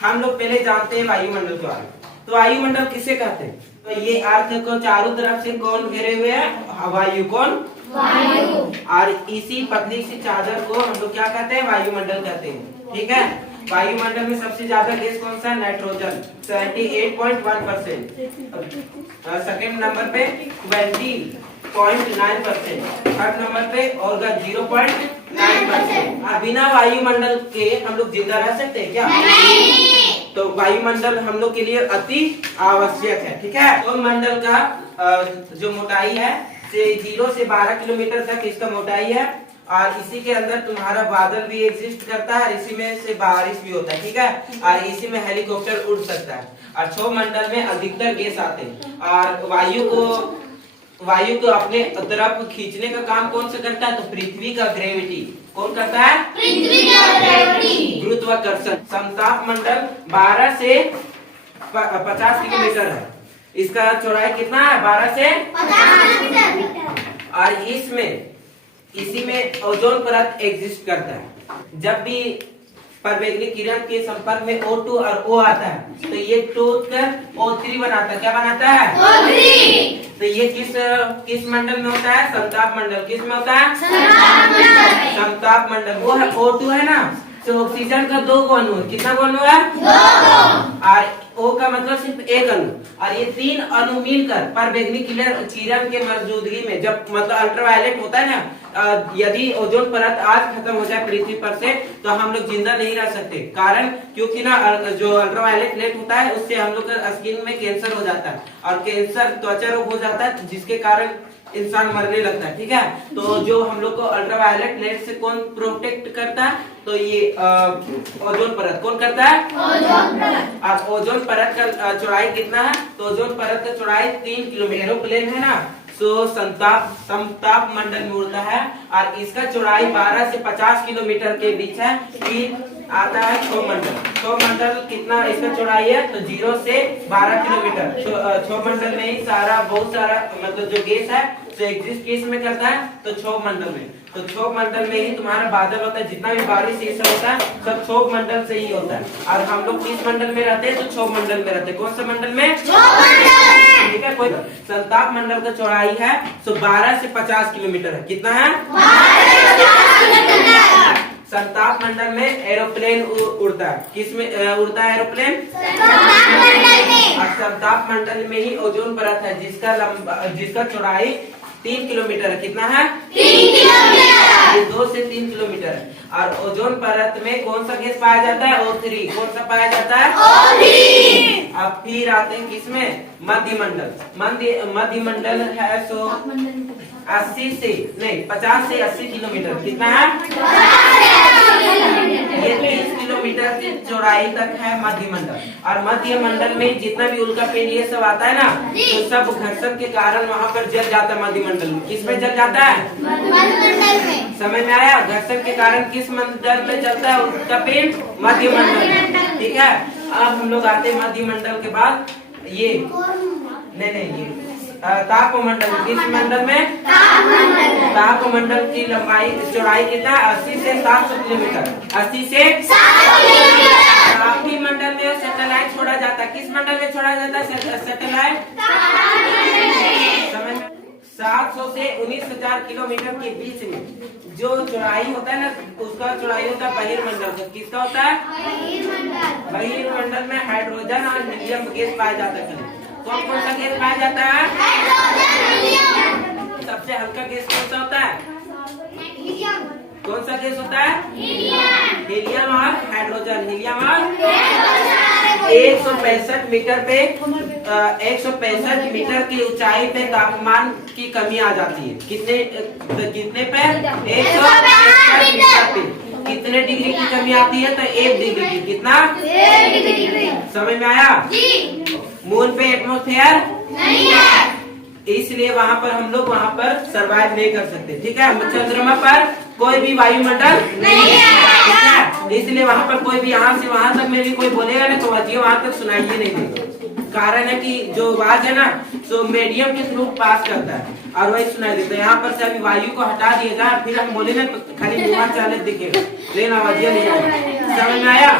हम लोग पहले जानते हैं वायुमंडल के बारे में। तो वायुमंडल किसे कहते हैं? तो ये अर्थ को चारों तरफ से कौन घेरे हुए है? वायु। कौन? वायु। और इसी पतली सी चादर को हम लोग क्या कहते हैं? वायुमंडल कहते हैं। ठीक है। वायुमंडल में सबसे ज्यादा गैस कौन सा? नाइट्रोजन 78.1%। सेकेंड नंबर पे 20.9%। थर्ड नंबर पे ऑर्गन 0.9%। बिना वायुमंडल के हम लोग जिंदा रह सकते हैं क्या? नहीं। तो वायुमंडल हम लोग के लिए अति आवश्यक है। ठीक है। तो मंडल का जो मोटाई है 0 से 12 किलोमीटर तक इसका मोटाई है। और इसी के अंदर तुम्हारा बादल भी एग्जिस्ट करता है, इसी में से बारिश भी होता है। ठीक है। और इसी में हेलीकॉप्टर उड़ सकता है। और क्षोभ मंडल में अधिकतर गैस आते हैं। और वायु को अपने तरफ खींचने का काम कौन सा करता है? तो पृथ्वी का ग्रेविटी। कौन करता है? पृथ्वी का ग्रेविटी, गुरुत्वाकर्षण। समताप मंडल 12 से 50 किलोमीटर है। इसका चौड़ाई कितना है? 12 से 50। और इसी में ओजोन परत एग्जिस्ट करता है। जब भी परवैंगनी किरण के संपर्क में O2 और O आता है तो ये टूट कर O3 बनाता है। क्या बनाता है? O3। तो ये किस मंडल में होता है? समताप मंडल। किस में होता है? समताप मंडल। वो है O2 है ना, तो ऑक्सीजन का 2 अणु है। कितना अणु है? 2। और O का मतलब सिर्फ एक अणु। और ये 3 अणु मिलकर परवैंगनी किरण के मौजूदगी में, जब मतलब अल्ट्रावायलेट होता है ना, यदि ओजोन परत आज खत्म हो जाए पृथ्वी पर से तो हम लोग जिंदा नहीं रह सकते। कारण क्योंकि ना जो अल्ट्रावायलेट लाइट होता है उससे हम लोग का स्किन में कैंसर हो जाता है और कैंसर त्वचा रोग हो जाता है, जिसके कारण इंसान मरने लगता है। ठीक है। तो जो हम लोग को अल्ट्रावायलेट लाइट से कौन प्रोटेक्ट करता है? तो ये ओजोन परत। कौन करता है? ओजोन परत। और ओजोन परत का चौड़ाई कितना है? तो ओजोन परत का चौड़ाई 3 किलोमीटर। एरोप्लेन है ना, तो समताप मंडल में उड़ता है और इसका चौड़ाई 12 से 50 किलोमीटर के बीच है। फिर आता है क्षोभ मंडल। क्षोभ मंडल कितना इसका चौड़ाई है? तो 0 से 12 किलोमीटर। क्षोभ मंडल में ही बहुत सारा मतलब जो गैस है तो एग्जिस्ट किस में करता है? तो क्षोभ मंडल में। तो क्षोभ मंडल में ही तुम्हारा बादल होता है, जितना भी बारिश ये सब होता है सब क्षोभ मंडल से ही होता है। और हम लोग किस मंडल में रहते हैं? तो क्षोभ मंडल में रहते हैं। कौन सा मंडल में? ठीक है। कोई संताप मंडल का चौड़ाई है तो 12 से 50 किलोमीटर है। कितना है? संताप मंडल में एरोप्लेन उड़ता है। किस में उड़ता है एरोप्लेन? और संताप मंडल में ही ओजोन परत है जिसका चौड़ाई 3 किलोमीटर है। कितना है? 3 किलोमीटर। 2 से 3 किलोमीटर है। और ओजोन परत में कौन सा गैस पाया जाता है? O3। कौन सा पाया जाता है? O3। अब फिर आते हैं किसमें? मध्य मंडल है सो 50 से 80 किलोमीटर। कितना है? ये 30 किलोमीटर की चौड़ाई तक है मध्य मंडल। और मध्य मंडल में जितना भी उल्का पिंड ये सब आता है ना, तो सब घर्षण के कारण वहाँ पर जल जाता है। मध्य मंडल में किस में जल जाता है? समझ में आया? घर्षण के कारण किस मंडल में जलता है उल्का पिंड? मध्य मंडल। ठीक है। अब हम लोग आते हैं मध्य मंडल के बाद ये तापमंडल। किस मंडल में? तापमंडल की लंबाई चौड़ाई कितना? 80 से 700 किलोमीटर। 80 से 700 किलोमीटर। तापी मंडल में सैटेलाइट छोड़ा जाता है। किस मंडल में छोड़ा जाता है सैटेलाइट? 700 से 19,000 किलोमीटर के बीच में जो चौड़ाई होता है ना, उसका चौड़ाई होता है बहिर्मंडल। किसका होता है? बहिर्मंडल में हाइड्रोजन और हीलियम गैस पाया जाता है। कौन कौन सा गैस पाया जाता है? सबसे हल्का गैस कौन सा होता है? कौन सा गैस होता है? हीलियम और हाइड्रोजन। हीलियम और 165 मीटर पे 165 मीटर की ऊंचाई पे तापमान की कमी आ जाती है। कितने पे? 165 मीटर पे कितने डिग्री की कमी आती है? तो 1 डिग्री की। कितना? 1 डिग्री। समझ में आया? मून पे एटमॉस्फेयर नहीं है, इसलिए वहाँ पर हम लोग वहाँ पर सरवाइव नहीं कर सकते। ठीक है। चंद्रमा पर कोई भी वायुमंडल नहीं है, इसलिए वहाँ पर कोई भी यहाँ से वहाँ तक में भी कोई बोलेगा ना तो वहाँ तक सुनाई नहीं देगा। कारण है कि जो आवाज है ना तो मीडियम के थ्रू पास करता है और वही सुनाई देता है। यहाँ पर से अभी वायु को हटा दिएगा फिर हम बोले ना तो खाली धुआं चाले दिखेगा, लेकिन आवाज नहीं आएगा। समझ में आया?